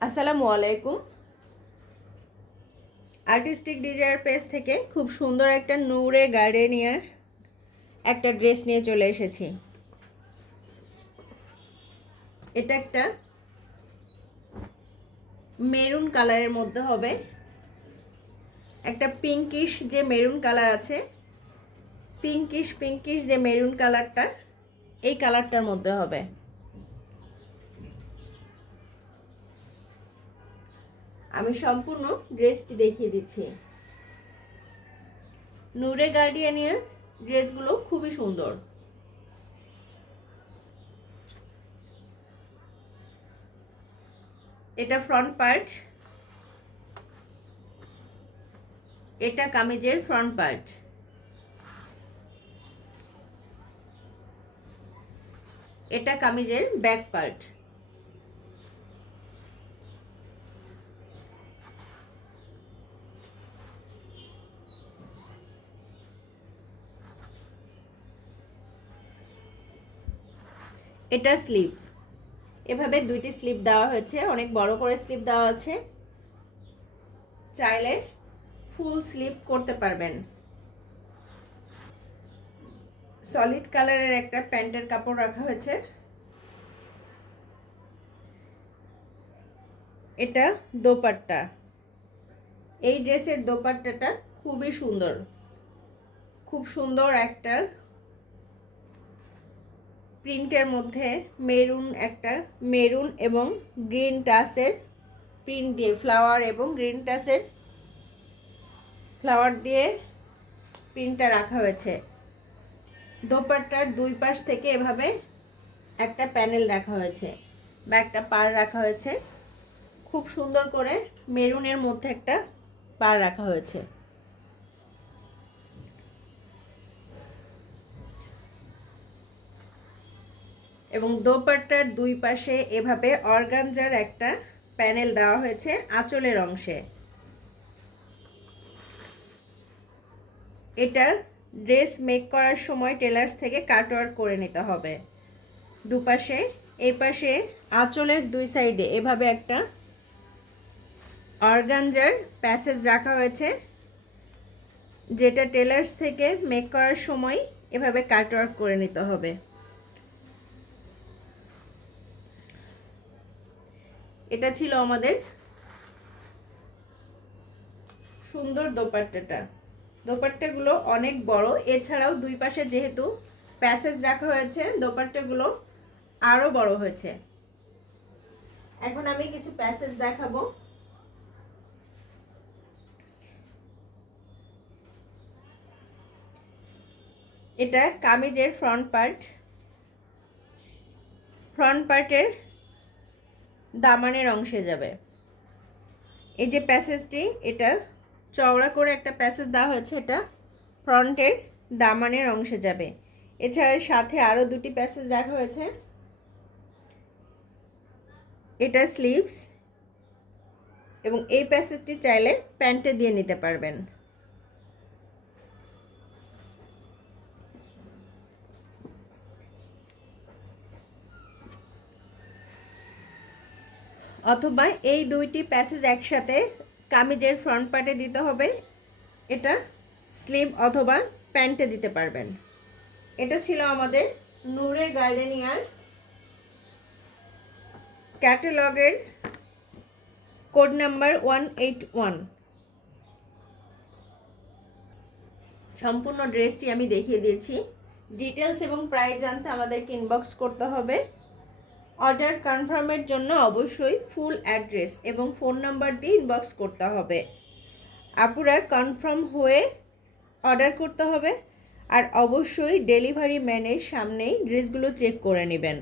আসসালামু আলাইকুম। Artistic desire page থেকে খুব সুন্দর একটা নূরে গার্ডেনিয়া একটা ড্রেস নিয়ে চলে এসেছি। এটা একটা মেরুন কালারের মধ্যে হবে, একটা পিঙ্কিশ যে মেরুন কালার আছে, পিঙ্কিশ যে মেরুন কালারটা, এই কালারটার মধ্যে হবে। আমি সম্পূর্ণ ড্রেসটি দেখিয়ে দিচ্ছি। নূরে গার্ডিয়ানিয়ার ড্রেসগুলো খুবই সুন্দর। এটা ফ্রন্ট পার্ট, এটা কামিজের ফ্রন্ট পার্ট, এটা কামিজের ব্যাক পার্ট। এটা স্লিভ, এভাবে দুইটি স্লিভ দেওয়া হয়েছে, অনেক বড় করে স্লিভ দেওয়া আছে। চাইলে ফুল স্লিভ করতে পারবেন। সলিড কালারের একটা প্যান্টের কাপড় রাখা হয়েছে। এটা দোপাট্টা। এই ড্রেসের দোপাট্টাটা খুবই সুন্দর, খুব সুন্দর একটা প্রিন্টের মধ্যে মেরুন এবং গ্রিন টাচের প্রিন্ট দিয়ে ফ্লাওয়ার এবং গ্রিন টাচের ফ্লাওয়ার দিয়ে প্রিন্টটা রাখা হয়েছে। দোপাট্টার দুই পাশ থেকে এভাবে একটা প্যানেল রাখা হয়েছে বা একটা পাড় রাখা হয়েছে। খুব সুন্দর করে মেরুনের মধ্যে একটা পাড় রাখা হয়েছে। এবং দোপাট্টার দুই পাশে এভাবে অর্গানজার একটা প্যানেল দেওয়া হয়েছে আঁচলের অংশে। এটা ড্রেস মেক করার সময় টেলার্স থেকে কাটওয়ার্ক করে নিতে হবে। দুপাশে, এই পাশে আঁচলের দুই সাইডে এভাবে একটা অর্গানজার প্যাসেজ রাখা হয়েছে, যেটা টেলার্স থেকে মেক করার সময় এভাবে কাটওয়ার্ক করে নিতে হবে। এটা ছিল আমাদের সুন্দর দোপাট্টাটা। দোপাট্টাগুলো অনেক বড়, এছাড়াও দুই পাশে যেহেতু প্যাসেজ রাখা হয়েছে, দোপাট্টাগুলো আরো বড় হয়েছে। এখন আমি কিছু প্যাসেজ দেখাবো। এটা কামিজের ফ্রন্ট পার্ট। ফ্রন্ট পার্টের দামানের অংশে যাবে এই যে প্যাসেজটি, এটা চওড়া করে একটা প্যাসেজ দেওয়া হয়েছে, এটা ফ্রন্টের দামানের অংশে যাবে। এছাড়া সাথে আরও দুটি প্যাসেজ রাখা হয়েছে। এটা স্লিভস, এবং এই প্যাসেজটি চাইলে প্যান্টে দিয়ে নিতে পারবেন। অথবা এই দুইটি প্যাসেজ একসাথে কামিজের ফ্রন্ট পার্টে দিতে হবে, এটা স্লিভ অথবা প্যান্টে দিতে পারবেন। এটা ছিল আমাদের নূরে গার্ডেনিয়ার ক্যাটালগের কোড নাম্বার 181। সম্পূর্ণ ড্রেসটি আমি দেখিয়ে দিয়েছি। ডিটেলস এবং প্রাইস জানতে আমাদেরকে ইনবক্স করতে হবে। অর্ডার কনফার্মের জন্য অবশ্যই ফুল অ্যাড্রেস এবং ফোন নাম্বার দিয়ে ইনবক্স করতে হবে। আপুরা কনফার্ম হয়ে অর্ডার করতে হবে, আর অবশ্যই ডেলিভারি ম্যানের সামনেই ড্রেসগুলো চেক করে নেবেন।